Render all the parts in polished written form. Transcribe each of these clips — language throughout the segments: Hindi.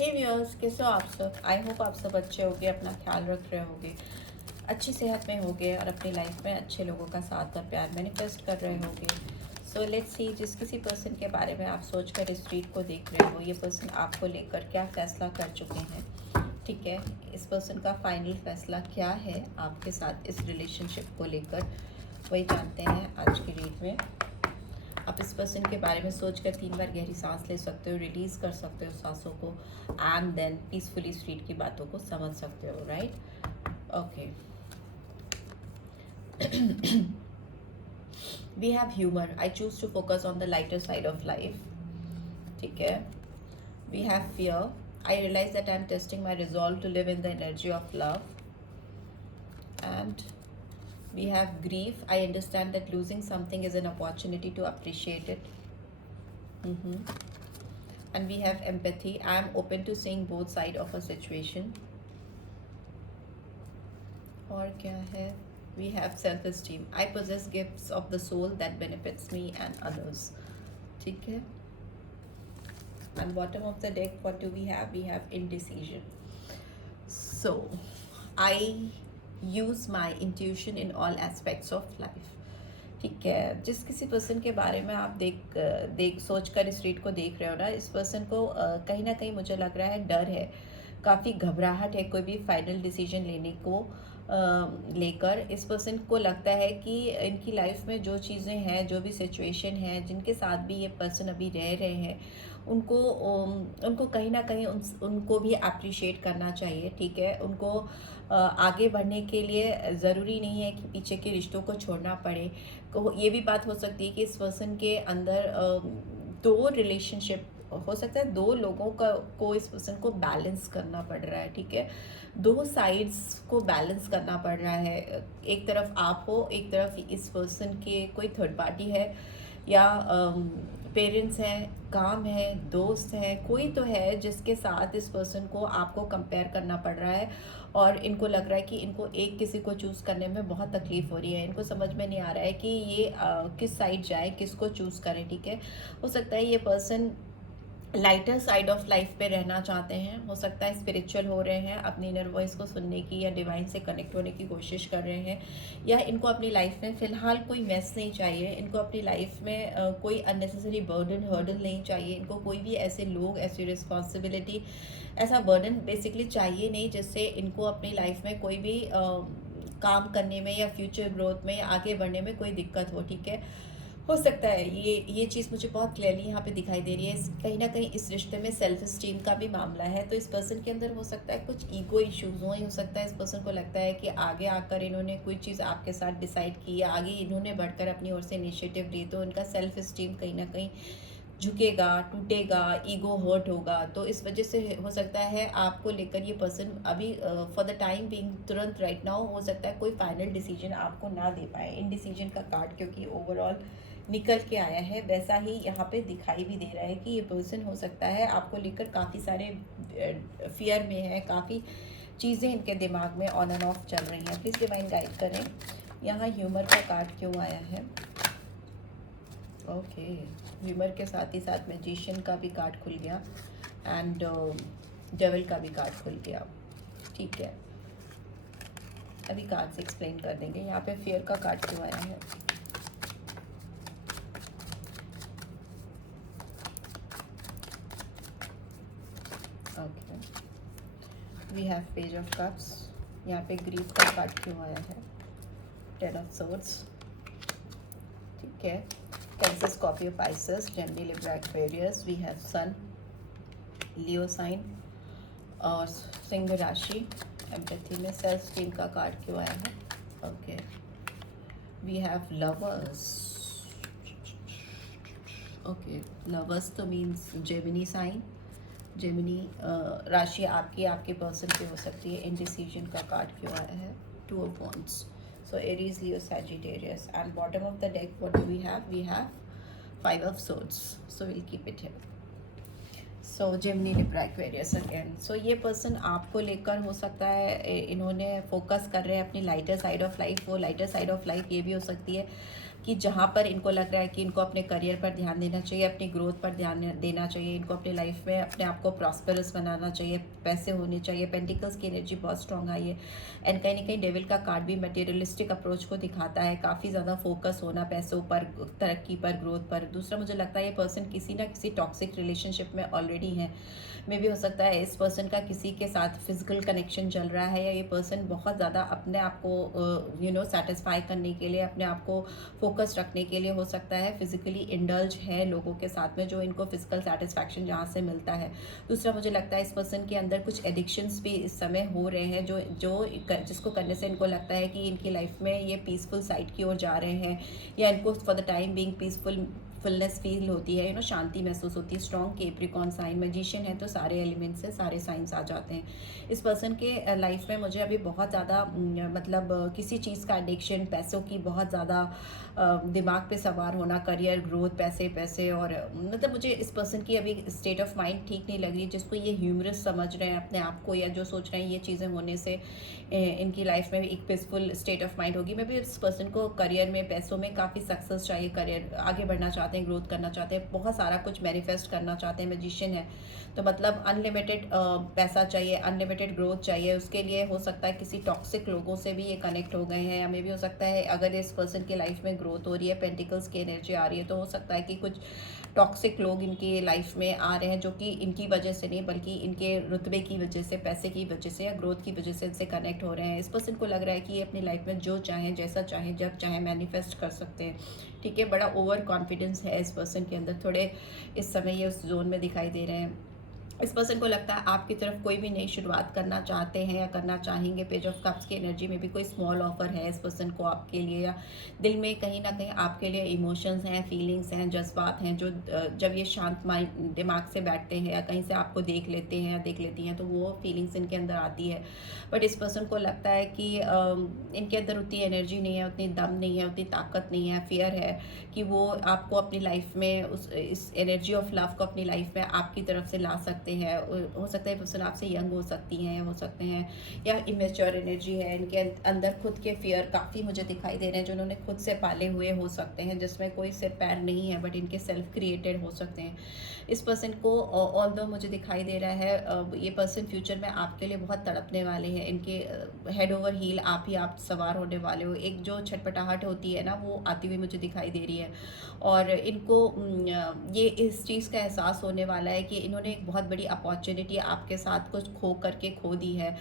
हे व्यूअर्स, कैसे हो आप सब? आई होप आप सब अच्छे होगे, अपना ख्याल रख रहे होगे, अच्छी सेहत में होगे और अपनी लाइफ में अच्छे लोगों का साथ और प्यार मैनिफेस्ट कर रहे होगे। सो लेट्स सी, जिस किसी पर्सन के बारे में आप सोच कर इस रीड को देख रहे हो, ये पर्सन आपको लेकर क्या फ़ैसला कर चुके हैं, ठीक है? इस पर्सन का फाइनल फ़ैसला क्या है आपके साथ इस रिलेशनशिप को लेकर, वही जानते हैं आज की रीड में। आप इस पर्सन के बारे में सोचकर 3 बार गहरी सांस ले सकते हो, रिलीज कर सकते हो सांसों को, एंड देन पीसफुली स्ट्रीट की बातों को समझ सकते हो, right? Okay. We have humour, I choose to focus on the lighter side of life, ठीक है? We have fear, I realise that I am testing my resolve to live in the energy of love, and we have grief, I understand that losing something is an opportunity to appreciate it. And we have empathy, I am open to seeing both sides of a situation. और क्या है? We have self esteem, I possess gifts of the soul that benefits me and others, ठीक है? And bottom of the deck, what do we have? We have indecision. So I use my intuition in all aspects of life, ठीक है? जिस किसी पर्सन के बारे में आप देख सोच कर इस रीड को देख रहे हो ना, इस पर्सन को कहीं ना कहीं मुझे लग रहा है डर है, काफ़ी घबराहट है कोई भी फाइनल डिसीजन लेने को लेकर। इस पर्सन को लगता है कि इनकी लाइफ में जो चीज़ें हैं, जो भी सिचुएशन है, जिनके साथ भी ये पर्सन अभी रह रहे हैं, उनको कहीं ना कहीं उनको भी अप्रिशिएट करना चाहिए, ठीक है? उनको आगे बढ़ने के लिए ज़रूरी नहीं है कि पीछे के रिश्तों को छोड़ना पड़े। ये भी बात हो सकती है कि इस पर्सन के अंदर दो रिलेशनशिप हो सकता है, दो लोगों को इस पर्सन को बैलेंस करना पड़ रहा है, ठीक है? दो साइड्स को बैलेंस करना पड़ रहा है। एक तरफ आप हो, एक तरफ इस पर्सन के कोई थर्ड पार्टी है, या पेरेंट्स हैं, काम है, दोस्त हैं, कोई तो है जिसके साथ इस पर्सन को आपको कंपेयर करना पड़ रहा है। और इनको लग रहा है कि इनको एक किसी को चूज़ करने में बहुत तकलीफ़ हो रही है। इनको समझ में नहीं आ रहा है कि ये किस साइड जाए, किसको चूज़ करें, ठीक है? हो सकता है ये person lighter side of life पे रहना चाहते हैं, हो सकता है स्पिरिचुअल हो रहे हैं, अपनी इनर वॉइस को सुनने की या डिवाइन से कनेक्ट होने की कोशिश कर रहे हैं, या इनको अपनी लाइफ में फ़िलहाल कोई मेस नहीं चाहिए, इनको अपनी लाइफ में कोई अननेसेसरी बर्डन हर्डल नहीं चाहिए, इनको कोई भी ऐसे लोग, ऐसी रिस्पॉन्सिबिलिटी, ऐसा बर्डन बेसिकली चाहिए नहीं जिससे इनको अपनी लाइफ में कोई भी काम करने में या फ्यूचर ग्रोथ में या आगे बढ़ने में कोई दिक्कत हो, ठीक है? हो सकता है ये चीज़ मुझे बहुत क्लियरली यहाँ पे दिखाई दे रही है। कहीं ना कहीं इस रिश्ते में सेल्फ स्टीम का भी मामला है, तो इस पर्सन के अंदर हो सकता है कुछ ईगो इश्यूज हो सकता है इस पर्सन को लगता है कि आगे आकर इन्होंने कोई चीज़ आपके साथ डिसाइड की या आगे इन्होंने बढ़कर अपनी ओर से इनिशिएटिव ली, तो इनका सेल्फ स्टीम कहीं ना कहीं झुकेगा, टूटेगा, ईगो हर्ट होगा। तो इस वजह से हो सकता है आपको लेकर ये पर्सन अभी फॉर द टाइम बीइंग, तुरंत राइट नाउ, हो सकता है कोई फाइनल डिसीजन आपको ना दे पाए। इन डिसीजन का कार्ड क्योंकि ओवरऑल निकल के आया है, वैसा ही यहाँ पे दिखाई भी दे रहा है कि ये पर्सन हो सकता है आपको लेकर काफ़ी सारे फियर में है, काफ़ी चीज़ें इनके दिमाग में ऑन एंड ऑफ चल रही हैं। प्लीज़ डिवाइन गाइड करें, यहाँ ह्यूमर का कार्ड क्यों आया है? ओके, ह्यूमर के साथ ही साथ मैजिशियन का भी कार्ड खुल गया, एंड डेविल का भी कार्ड खुल गया, ठीक है? अभी कार्ड से एक्सप्लेन कर देंगे। यहाँ पे फियर का कार्ड क्यों आया है? Okay, we have page of cups. यहाँ पे ग्रीफ का कार्ड क्यों आया है? 10 ऑफ सोर्ड्स, ठीक है? Cancer, Scorpio, Pisces, Gemini, Libra, Aquarius. We have Sun, Leo sign और सिंह राशि। एम्पैथी में सेल्फ स्टीम का कार्ड क्यों आया है? Okay, we have lovers. Okay, lovers तो मीन्स जेमिनी साइन, जेमिनी राशि आपकी, आपके पर्सन की हो सकती है। इंडिसीजन का कार्ड क्यों आया है? 2 of wands. So Aries, Leo, Sagittarius, and bottom of the deck, what do we have? We have 5 of swords. So we'll keep it here. So Gemini, Libra, Aquarius again. So ये पर्सन आपको लेकर हो सकता है इन्होंने फोकस कर रहे हैं अपनी लाइटर साइड ऑफ लाइफ। वो लाइटर साइड ऑफ लाइफ ये भी हो सकती है कि जहाँ पर इनको लग रहा है कि इनको अपने करियर पर ध्यान देना चाहिए, अपनी ग्रोथ पर ध्यान देना चाहिए, इनको अपनी लाइफ में अपने आप को प्रॉस्परस बनाना चाहिए, पैसे होने चाहिए। पेंटिकल्स की एनर्जी बहुत स्ट्रांग आई है एंड कहीं ना कहीं डेविल का कार्ड भी मटेरियलिस्टिक अप्रोच को दिखाता है, काफ़ी ज़्यादा फोकस होना पैसों पर, तरक्की पर, ग्रोथ पर। दूसरा मुझे लगता है ये पर्सन किसी ना किसी टॉक्सिक रिलेशनशिप में ऑलरेडी है। मे भी हो सकता है इस पर्सन का किसी के साथ फिजिकल कनेक्शन चल रहा है, या ये पर्सन बहुत ज़्यादा अपने आप को सेटिस्फाई करने के लिए, अपने आप को फोकस रखने के लिए हो सकता है फिजिकली इंडल्ज है लोगों के साथ में, जो इनको फिजिकल सेटिस्फैक्शन जहाँ से मिलता है। दूसरा मुझे लगता है इस पर्सन के अंदर कुछ एडिक्शंस भी इस समय हो रहे हैं, जिसको करने से इनको लगता है कि इनकी लाइफ में ये पीसफुल साइड की ओर जा रहे हैं, या इनको for the time being fullness feel होती है, शांति महसूस होती है। स्ट्रॉन्ग कैप्रिकॉर्न साइन, मैजिशियन है तो सारे एलिमेंट्स से सारे साइंस आ जाते हैं। इस पर्सन के लाइफ में मुझे अभी बहुत ज़्यादा मतलब किसी चीज़ का एडिक्शन, पैसों की बहुत ज़्यादा दिमाग पे सवार होना, करियर ग्रोथ, पैसे पैसे, और मतलब मुझे इस पर्सन की अभी स्टेट ऑफ माइंड ठीक नहीं लग रही, जिसको ये ह्यूमरस समझ रहे हैं अपने आप को, या जो सोच रहे हैं ये चीज़ें होने से इनकी लाइफ में भी एक पीसफुल स्टेट ऑफ माइंड होगी। मैं भी इस पर्सन को करियर में, पैसों में काफ़ी सक्सेस चाहिए, करियर आगे बढ़ना चाहते हैं, ग्रोथ करना चाहते हैं, बहुत सारा कुछ मैनिफेस्ट करना चाहते हैं। मैजिशियन है तो मतलब अनलिमिटेड पैसा चाहिए, अनलिमिटेड ग्रोथ चाहिए। उसके लिए हो सकता है किसी टॉक्सिक लोगों से भी ये कनेक्ट हो गए हैं, या मे भी हो सकता है अगर इस पर्सन की लाइफ में ग्रोथ हो रही है, पेंटिकल्स की एनर्जी आ रही है, तो हो सकता है कि कुछ टॉक्सिक लोग इनकी लाइफ में आ रहे हैं, जो कि इनकी वजह से नहीं बल्कि इनके रुतबे की वजह से, पैसे की वजह से, या ग्रोथ की वजह से इनसे कनेक्ट हो रहे हैं। इस पर्सन को लग रहा है कि ये अपनी लाइफ में जो चाहें, जैसा चाहें, जब चाहें मैनिफेस्ट कर सकते हैं। ठीक है, बड़ा ओवर कॉन्फिडेंस है इस पर्सन के अंदर, थोड़े इस समय ये उस जोन में दिखाई दे रहे हैं। इस पर्सन को लगता है आपकी तरफ कोई भी नई शुरुआत करना चाहते हैं या करना चाहेंगे। पेज ऑफ कप्स की एनर्जी में भी कोई स्मॉल ऑफर है इस पर्सन को आपके लिए, या दिल में कहीं ना कहीं आपके लिए इमोशंस हैं, फीलिंग्स हैं, जज्बात हैं, जो जब ये शांत माइंड दिमाग से बैठते हैं या कहीं से आपको देख लेते हैं या देख लेती हैं, तो वो फीलिंग्स इनके अंदर आती है। बट इस पर्सन को लगता है कि इनके अंदर उतनी एनर्जी नहीं है, उतनी दम नहीं है, उतनी ताकत नहीं है, फियर है कि वो आपको अपनी लाइफ में इस एनर्जी ऑफ लव को अपनी लाइफ में आपकी तरफ से ला सकते हैं। हो सकता है पर्सन आपसे यंग हो सकती हैं, हो सकते हैं, या इमेच्योर एनर्जी है इनके अंदर, खुद के फियर काफ़ी मुझे दिखाई दे रहे हैं, जो उन्होंने खुद से पाले हुए हो सकते हैं, जिसमें कोई सिर पैर नहीं है, बट इनके सेल्फ क्रिएटेड हो सकते हैं। इस पर्सन को ऑल्दो मुझे दिखाई दे रहा है ये पर्सन फ्यूचर में आपके लिए बहुत तड़पने वाले हैं। इनके हेड ओवर हील आप सवार होने वाले हो। एक जो छटपटाहट होती है ना, वो आती हुई मुझे दिखाई दे रही है, और इनको ये इस चीज़ का एहसास होने वाला है कि इन्होंने एक बहुत बड़ी अपॉर्चुनिटी आपके साथ कुछ खो दी है,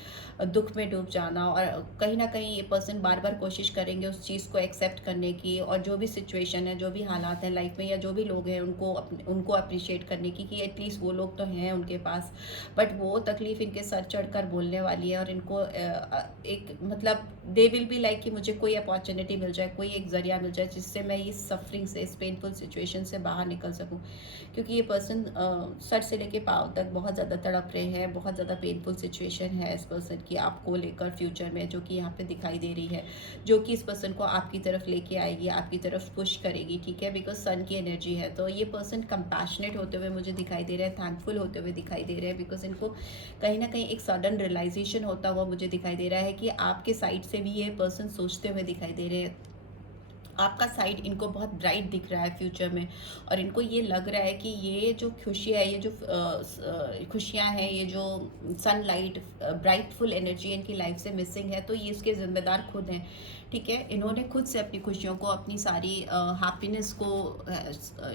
दुख में डूब जाना, और कहीं ना कहीं ये पर्सन बार बार कोशिश करेंगे उस चीज़ को एक्सेप्ट करने की, और जो भी सिचुएशन है, जो भी हालात हैं लाइफ में, या जो भी लोग हैं, उनको अप्रिशिएट करने की, कि एटलीस्ट वो लोग तो हैं उनके पास, बट वो तकलीफ़ इनके सर चढ़कर बोलने वाली है, और इनको एक मतलब दे विल बी लाइक कि मुझे कोई अपॉर्चुनिटी मिल जाए, कोई एक जरिया मिल जाए, जिससे मैं इस सफरिंग से, इस पेनफुल सिचुएशन से बाहर निकल सकूं। क्योंकि ये पर्सन सर से लेके पाँव तक बहुत ज़्यादा तड़प रहे हैं, बहुत ज़्यादा पेनफुल सिचुएशन है इस पर्सन की आपको लेकर फ्यूचर में, जो कि यहाँ पे दिखाई दे रही है, जो कि इस पर्सन को आपकी तरफ लेके आएगी, आपकी तरफ पुश करेगी। ठीक है, बिकॉज सन की एनर्जी है, तो ये पर्सन कंपैशनेट होते हुए मुझे दिखाई दे रहे हैं, थैंकफुल होते हुए दिखाई दे रहे हैं, बिकॉज इनको कहीं ना कहीं एक सडन रियलाइजेशन होता हुआ मुझे दिखाई दे रहा है कि आपके साइड से भी ये पर्सन सोचते हुए दिखाई दे रहे हैं। आपका साइड इनको बहुत ब्राइट दिख रहा है फ्यूचर में, और इनको ये लग रहा है कि ये जो खुशियाँ है, ये जो खुशियाँ हैं, ये जो सनलाइट, ब्राइटफुल एनर्जी इनकी लाइफ से मिसिंग है, तो ये इसके ज़िम्मेदार खुद हैं। ठीक है, इन्होंने खुद से अपनी खुशियों को, अपनी सारी हैप्पीनेस को,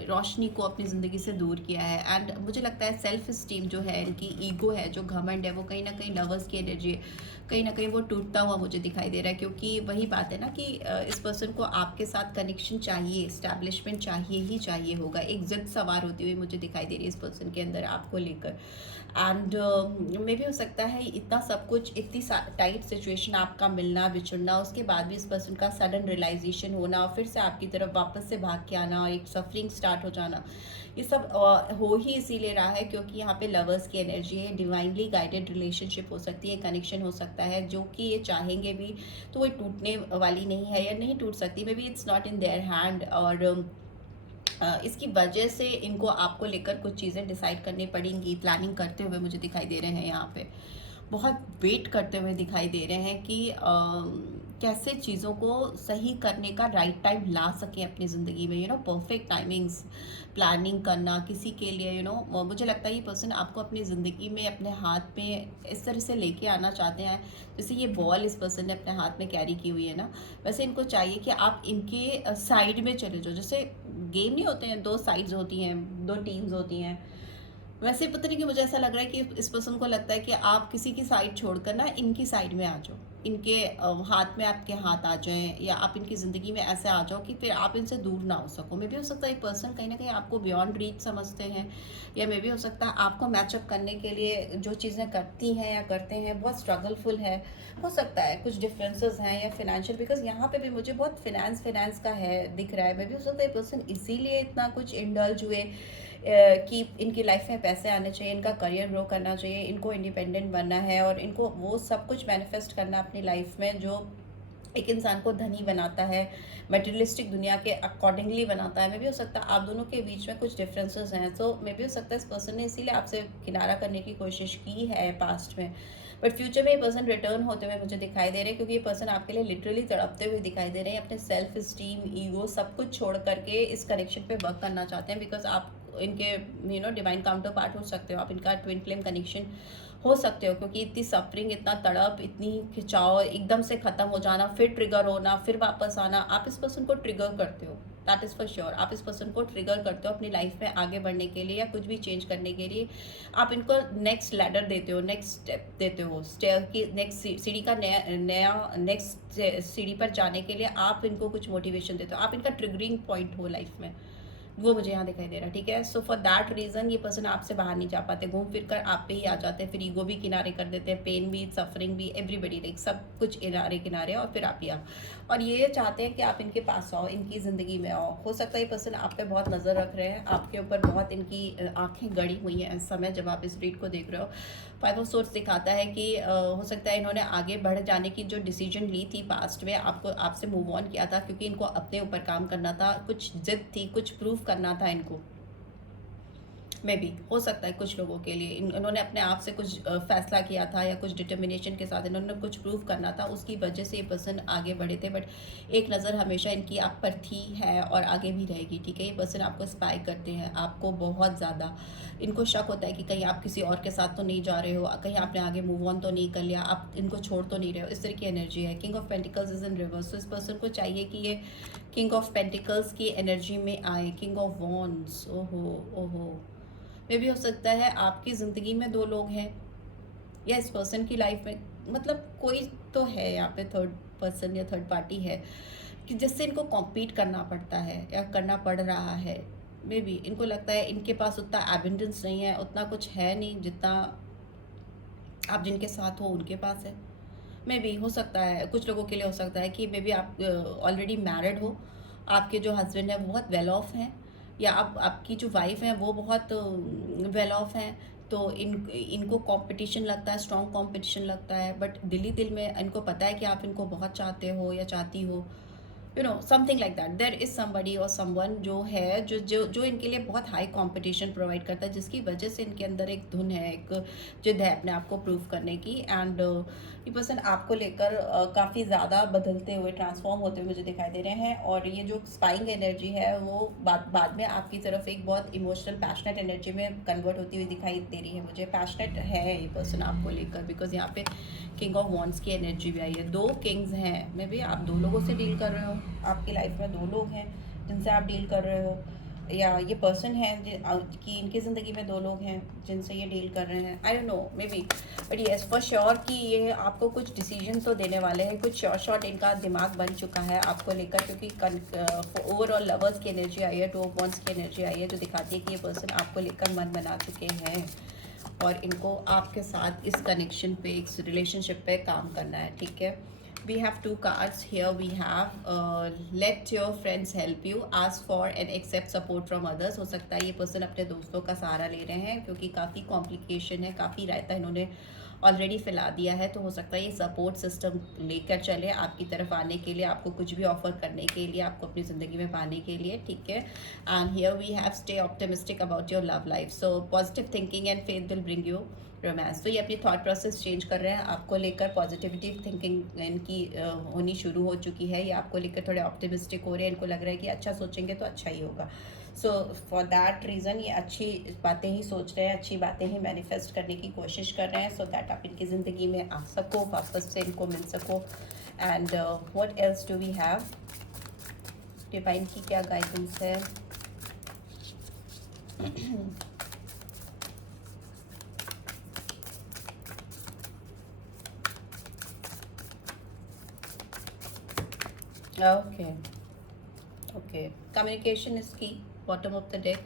रोशनी को अपनी ज़िंदगी से दूर किया है। एंड मुझे लगता है सेल्फ इस्टीम जो है, इनकी ईगो है, जो घमंड है, वो कहीं ना कहीं लवर्स की एनर्जी है, कहीं ना कहीं वो टूटता हुआ मुझे दिखाई दे रहा है। क्योंकि वही बात है ना कि इस पर्सन को आपके साथ कनेक्शन चाहिए, इस्टेब्लिशमेंट चाहिए ही चाहिए होगा, एक जिद सवार होती हुई मुझे दिखाई दे रही है इस पर्सन के अंदर आपको लेकर। एंड मे भी हो सकता है इतना सब कुछ, इतनी टाइट सिचुएशन, आपका मिलना बिछुड़ना, उसके बाद भी इस पर्सन का सडन रियलाइजेशन होना, और फिर से आपकी तरफ वापस से भाग के आना, और एक सफरिंग स्टार्ट हो जाना, ये सब हो ही इसीलिए रहा है क्योंकि यहाँ पे लवर्स की एनर्जी है, डिवाइनली गाइडेड रिलेशनशिप हो सकती है, कनेक्शन हो सकता है, जो कि ये चाहेंगे भी तो वो टूटने वाली नहीं है, या नहीं टूट सकती, may be it's not in their hand. और इसकी वजह से इनको आपको लेकर कुछ चीज़ें डिसाइड करनी पड़ेंगी, प्लानिंग करते हुए मुझे दिखाई दे रहे हैं, यहाँ पे बहुत वेट करते हुए दिखाई दे रहे हैं कि कैसे चीज़ों को सही करने का राइट टाइम ला सकें अपनी ज़िंदगी में, परफेक्ट टाइमिंग्स प्लानिंग करना किसी के लिए, मुझे लगता है ये पर्सन आपको अपनी ज़िंदगी में अपने हाथ में इस तरह से लेके आना चाहते हैं, जैसे ये बॉल इस पर्सन ने अपने हाथ में कैरी की हुई है ना, वैसे इनको चाहिए कि आप इनके साइड में चले जाओ। जैसे गेम नहीं होते हैं, दो साइड्स होती हैं, दो टीम्स होती हैं, वैसे पता नहीं कि मुझे ऐसा लग रहा है कि इस पर्सन को लगता है कि आप किसी की साइड छोड़कर ना इनकी साइड में आ जाओ, इनके हाथ में आपके हाथ आ जाएं, या आप इनकी ज़िंदगी में ऐसे आ जाओ कि फिर आप इनसे दूर ना हो सको। मे भी हो सकता है एक पर्सन कहीं ना कहीं आपको बियॉन्ड रीच समझते हैं, या मे भी हो सकता है आपको मैचअप करने के लिए जो चीज़ें करती हैं या करते हैं बहुत स्ट्रगलफुल है। हो सकता है कुछ डिफरेंसेस हैं या फिनेंशियल, बिकॉज यहाँ पे भी मुझे बहुत फिनेंस का है दिख रहा है। मे भी हो सकता है पर्सन इसीलिए इतना कुछ इंडल्ज हुए कि इनकी लाइफ में पैसे आने चाहिए, इनका करियर ग्रो करना चाहिए, इनको इंडिपेंडेंट बनना है, और इनको वो सब कुछ मैनिफेस्ट करना अपनी लाइफ में जो एक इंसान को धनी बनाता है, मटेरियलिस्टिक दुनिया के अकॉर्डिंगली बनाता है। मे भी हो सकता है आप दोनों के बीच में कुछ डिफरेंसेस हैं, तो मे भी हो सकता है इस पर्सन ने इसीलिए आपसे किनारा करने की कोशिश की है पास्ट में, बट फ्यूचर में ये पर्सन रिटर्न होते हुए मुझे दिखाई दे रहे हैं, क्योंकि ये पर्सन आपके लिए लिटरली तड़पते हुए दिखाई दे रहे हैं। अपने सेल्फ स्टीम, ईगो सब कुछ छोड़ करके इस कनेक्शन पे वर्क करना चाहते हैं, बिकॉज आप इनके डिवाइन काउंटर पार्ट हो सकते हो, आप इनका ट्विन फ्लेम कनेक्शन हो सकते हो, क्योंकि इतनी सफरिंग, इतना तड़प, इतनी खिंचाव, एकदम से ख़त्म हो जाना, फिर ट्रिगर होना, फिर वापस आना, आप इस पर्सन को ट्रिगर करते हो, दैट इज़ फॉर श्योर। आप इस पर्सन को ट्रिगर करते हो अपनी लाइफ में आगे बढ़ने के लिए या कुछ भी चेंज करने के लिए। आप इनको नेक्स्ट लैडर देते हो, नेक्स्ट स्टेप देते हो, स्टेयर की नेक्स्ट सीढ़ी का नया नेक्स्ट सीढ़ी पर जाने के लिए आप इनको कुछ मोटिवेशन देते हो, आप इनका ट्रिगरिंग पॉइंट हो लाइफ में, वो मुझे यहाँ दिखाई दे रहा है। ठीक है, सो फॉर दैट रीज़न ये पर्सन आपसे बाहर नहीं जा पाते, घूम फिर कर आप पे ही आ जाते हैं, फिर ईगो भी किनारे कर देते हैं, पेन भी, सफरिंग भी, एवरीबडी, लाइक सब कुछ किनारे किनारे, और फिर आप ही आप, और ये चाहते हैं कि आप इनके पास आओ, इनकी ज़िंदगी में आओ। हो सकता है ये पर्सन आप पे बहुत नज़र रख रहे हैं, आपके ऊपर बहुत इनकी आंखें गड़ी हुई हैं इस समय जब आप इस रीड को देख रहे हो। फाइव ऑफ सोर्स दिखाता है कि हो सकता है इन्होंने आगे बढ़ जाने की जो डिसीजन ली थी पास्ट में, आपको आपसे मूव ऑन किया था, क्योंकि इनको अपने ऊपर काम करना था, कुछ जिद थी, कुछ प्रूव करना था इनको। मे भी हो सकता है कुछ लोगों के लिए इन्होंने अपने आप से कुछ फैसला किया था, या कुछ डिटर्मिनेशन के साथ इन्होंने कुछ प्रूव करना था, उसकी वजह से ये पर्सन आगे बढ़े थे, बट एक नज़र हमेशा इनकी आप पर थी है और आगे भी रहेगी। ठीक है, ये पर्सन आपको स्पाई करते हैं, आपको बहुत ज़्यादा इनको शक होता है कि कहीं आप किसी और के साथ तो नहीं जा रहे हो, कहीं आपने आगे मूव ऑन तो नहीं कर लिया, आप इनको छोड़ तो नहीं रहे हो, इस तरह की एनर्जी है। King of pentacles is in reverse, तो इस पर्सन को चाहिए कि ये किंग ऑफ पेंटिकल्स की एनर्जी में आए। किंग ऑफ वॉन्ड्स, ओहो ओहो, मे भी हो सकता है आपकी ज़िंदगी में दो लोग हैं, या इस पर्सन की लाइफ में, मतलब कोई तो है यहाँ पे थर्ड पर्सन या थर्ड पार्टी है कि जिससे इनको कॉम्पीट करना पड़ता है या करना पड़ रहा है। मे बी इनको लगता है इनके पास उतना एबिंडेंस नहीं है, उतना कुछ है नहीं जितना आप जिनके साथ हो उनके पास है। मे बी हो सकता है कुछ लोगों के लिए हो सकता है कि मे बी आप ऑलरेडी मैरिड हो, आपके जो हस्बैंड है वो बहुत वेल ऑफ हैं, या आपकी जो वाइफ है वो बहुत वेल ऑफ हैं, तो इनको कंपटीशन लगता है, स्ट्रॉन्ग कंपटीशन लगता है, बट दिली दिल में इनको पता है कि आप इनको बहुत चाहते हो या चाहती हो, something like that. There is somebody और समवन जो है जो जो जो इनके लिए बहुत हाई कंपटीशन प्रोवाइड करता है, जिसकी वजह से इनके अंदर एक धुन है, एक जिद है अपने आप को प्रूव करने की। एंड ये पर्सन आपको लेकर काफ़ी ज़्यादा बदलते हुए, ट्रांसफॉर्म होते हुए मुझे दिखाई दे रहे हैं, और ये जो स्पाइंग एनर्जी है वो बाद में आपकी तरफ एक बहुत इमोशनल पैशनेट एनर्जी में कन्वर्ट होती हुई दिखाई दे रही है। मुझे पैशनेट है ये पर्सन आपको लेकर, बिकॉज यहाँ पे किंग ऑफ वॉन्ड्स की एनर्जी भी आई है, दो किंग्स हैं। मे बी आप दो लोगों से डील कर रहे हो, आपकी लाइफ में दो लोग हैं जिनसे आप डील कर रहे हो, या ये पर्सन है कि इनकी ज़िंदगी में दो लोग हैं जिनसे ये डील कर रहे हैं। I don't know, may be, but yes for sure कि ये आपको कुछ डिसीजन तो देने वाले हैं, कुछ शॉर्ट इनका दिमाग बन चुका है आपको लेकर, क्योंकि ओवरऑल लवर्स की एनर्जी आई है, टू ऑफ वॉन्ड्स की एनर्जी आई है, जो दिखाती है कि ये पर्सन आपको लेकर मन बना चुके हैं और इनको आपके साथ इस कनेक्शन पे, इस रिलेशनशिप पे काम करना है। ठीक है, we have two cards here. We have let your friends help you, ask for and accept support from others। हो सकता है ये पर्सन अपने दोस्तों का सहारा ले रहे हैं, क्योंकि काफ़ी कॉम्प्लिकेशन है, काफ़ी रायता इन्होंने ऑलरेडी फैला दिया है, तो हो सकता है ये सपोर्ट सिस्टम लेकर चले आपकी तरफ आने के लिए, आपको कुछ भी ऑफर करने के लिए, आपको अपनी ज़िंदगी में पाने के लिए। ठीक है, and here we have stay optimistic about your love life, so positive thinking and faith will bring you romance. तो ये अपनी थॉट प्रोसेस चेंज कर रहे हैं, आपको लेकर पॉजिटिविटी थिंकिंग इनकी होनी शुरू हो चुकी है, या आपको लेकर थोड़े ऑप्टिमिस्टिक हो रहे हैं, इनको लग रहा है कि अच्छा सोचेंगे तो अच्छा ही होगा। सो फॉर दैट रीज़न ये अच्छी बातें ही सोच रहे हैं, अच्छी बातें ही मैनिफेस्ट करने की कोशिश कर रहे हैं, सो दैट आप इनकी ज़िंदगी में आ सको, वापस से इनको मिल सको। And what else do we have, divine की क्या गाइडेंस है। Okay okay, communication is key, bottom of the deck.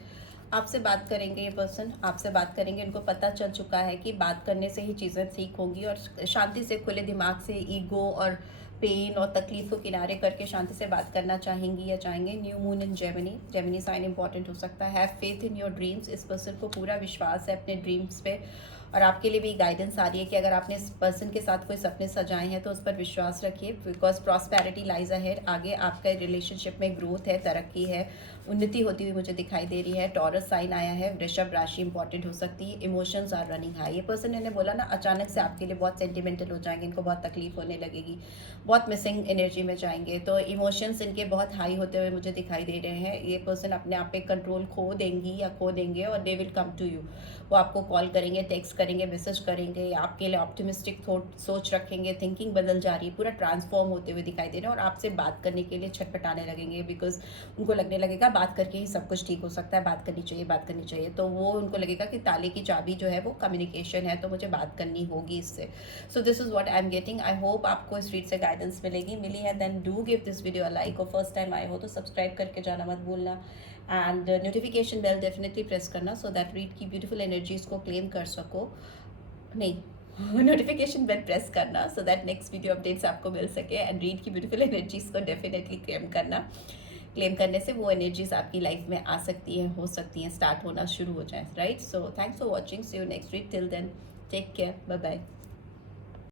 आपसे बात करेंगे ये पर्सन, आपसे बात करेंगे, इनको पता चल चुका है कि बात करने से ही चीज़ें ठीक होंगी, और शांति से खुले दिमाग से ईगो और पेन और तकलीफ को किनारे करके शांति से बात करना चाहेंगी या चाहेंगे। New moon in Gemini, Gemini sign important हो सकता है। Have faith in your dreams, इस पर्सन को पूरा विश्वास है अपने ड्रीम्स पे, और आपके लिए भी गाइडेंस आ रही है कि अगर आपने इस पर्सन के साथ कोई सपने सजाए हैं तो उस पर विश्वास रखिए, बिकॉज प्रॉस्पेरिटी लाइज अहेड। आगे आपका रिलेशनशिप में ग्रोथ है, तरक्की है, उन्नति होती हुई मुझे दिखाई दे रही है। टॉरस साइन आया है, वृषभ राशि इंपॉर्टेंट हो सकती है। इमोशंस आर रनिंग हाई, ये पर्सन मैंने बोला ना अचानक से आपके लिए बहुत सेंटिमेंटल हो जाएंगे, इनको बहुत तकलीफ होने लगेगी, बहुत मिसिंग एनर्जी में जाएंगे, तो इमोशंस इनके बहुत हाई होते हुए मुझे दिखाई दे रहे हैं। ये पर्सन अपने आप पे कंट्रोल खो देंगी या खो देंगे, और they will come to you. वो आपको कॉल करेंगे, टेक्स्ट करेंगे, मैसेज करेंगे, या आपके लिए ऑप्टिमिस्टिक सोच रखेंगे, थिंकिंग बदल जा रही है, पूरा ट्रांसफॉर्म होते हुए दिखाई दे रहे हैं, और आपसे बात करने के लिए छटपटाने लगेंगे, बिकॉज उनको लगने लगेगा बात करके ही सब कुछ ठीक हो सकता है, बात करनी चाहिए, बात करनी चाहिए। तो वो उनको लगेगा कि ताले की चाबी जो है वो कम्युनिकेशन है, तो मुझे बात करनी होगी इससे। So this is what I am getting. I hope आपको इस रीड से गाइडेंस मिली है। Then do give this video a like, और फर्स्ट टाइम आए हो तो सब्सक्राइब करके जाना मत भूलना, and notification bell definitely press करना, सो दैट रीड की ब्यूटीफुल एनर्जीज को क्लेम कर सको। नहीं, नोटिफिकेशन बेल प्रेस करना, so that next video updates आपको मिल सके, एंड रीड की ब्यूटीफुल एनर्जीज को डेफिनेटली क्लेम करना। क्लेम करने से वो एनर्जीज आपकी लाइफ में आ सकती हैं, हो सकती हैं, स्टार्ट होना शुरू हो जाए, right. So thanks for watching, see you next week, till then take care, bye bye.